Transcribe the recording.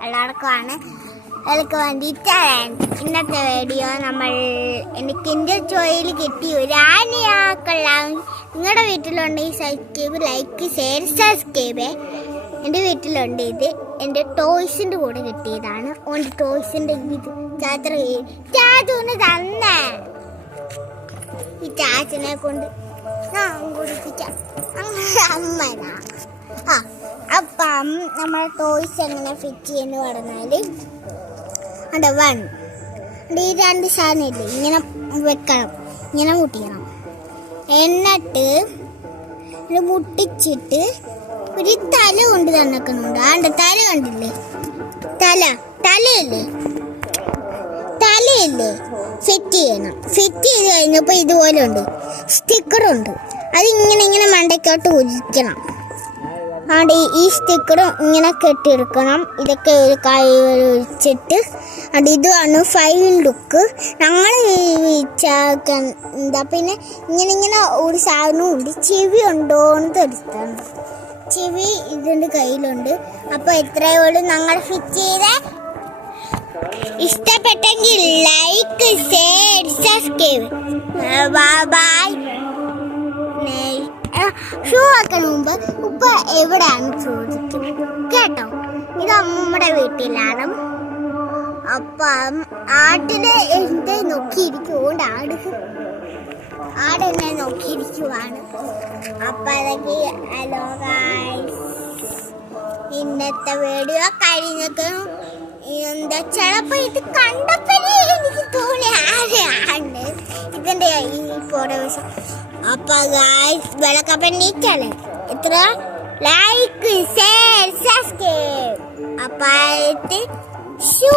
വെള്ളടക്കമാണ് വെള്ളക്ക് വേണ്ടിയിട്ടാണ് ഇന്നത്തെ വീഡിയോ നമ്മൾ എനിക്ക് എന്റെ ചോയിൽ കിട്ടി ഒരു ആനയാക്കെല്ലാം നിങ്ങളുടെ വീട്ടിലുണ്ടെങ്കിൽ സബ്സ്ക്രൈബ് ലൈക്ക് ഷെയർ സബ്സ്ക്രൈബ് എന്റെ വീട്ടിലുണ്ട് ഇത്. എന്റെ ടോയ്സിന്റെ കൂടെ കിട്ടിയതാണ്. ഓന്റെ ടോയ്സിന്റെ ഇത്. ചാത്ര ചാച്ചൂന്ന് തന്ന. ഈ ചാച്ചനെ കൊണ്ട് ഞാൻ കുടിപ്പിക്കാം അമ്മനാ. ആ. അപ്പം നമ്മൾ ടോയ്സ് എങ്ങനെ ഫിറ്റ് ചെയ്യുന്നു പറഞ്ഞാൽ അതെ വൺ ഈ രണ്ട് സാധനം ഇല്ലേ? ഇങ്ങനെ വെക്കണം ഇങ്ങനെ മുട്ടിക്കണം. എന്നിട്ട് മുട്ടിച്ചിട്ട് ഒരു തല കൊണ്ട് തന്നേക്കുന്നുണ്ട് ആണ്ട് തല കണ്ടില്ലേ? തല തലയല്ലേ? തലയില്ലേ? ഫിറ്റ് ചെയ്യണം. ഫിറ്റ് ചെയ്ത് കഴിഞ്ഞപ്പോൾ ഇതുപോലെ ഉണ്ട്. സ്റ്റിക്കറുണ്ട് അതിങ്ങനെ ഇങ്ങനെ മണ്ടയ്ക്കോട്ട് ഒഴിക്കണം. ആടെ ഈ സ്റ്റിക്കറും ഇങ്ങനെ കെട്ടിയെടുക്കണം. ഇതൊക്കെ ഒരു കൈ ഒഴിച്ചിട്ട് അത് ഇതാണ് ഫൈവ് ലുക്ക് ഞങ്ങൾ എന്താ പിന്നെ ഇങ്ങനെ ഇങ്ങനെ ഒരു സാധനം ഉണ്ട്. ചെവി ഉണ്ടോ എന്ന് തെടുത്താണ് ചെവി ഇതിന്റെ കയ്യിലുണ്ട്. അപ്പോൾ എത്രയേ ഉള്ളൂ ഞങ്ങൾ ഫിറ്റ് ചെയ്ത. ഇഷ്ടപ്പെട്ടെങ്കിൽ like share subscribe bye shoe വെക്കണ മുമ്പ് ഉപ്പ എവിടെയാണ് ചോദിക്കും കേട്ടോ? ഇത് അമ്മൂമ്മയുടെ വീട്ടിലാണ്. അപ്പം ആട്ടിനെ എന്റെ നോക്കിയിരിക്കുകൊണ്ട് ആട്. ആട് എന്നെ നോക്കിയിരിക്കുവാണ്. അപ്പൊ അതൊക്കെ ഹലോ ഇന്നത്തെ വീഡിയോ കഴിഞ്ഞിട്ട് എന്താ ചിലപ്പോ ഇത് കണ്ടപ്പോഴേ എനിക്ക് തോന്നി ആരെയാണ്? ഇതിന്റെ ഈ ഫോട്ടോ அப்பா காய்ஸ் வணக்கம் பண்ணி சேனல் எத்தனா லைக் ஷேர் சப்ஸ்கிரைப் அப்பா எடுத்து ஷூ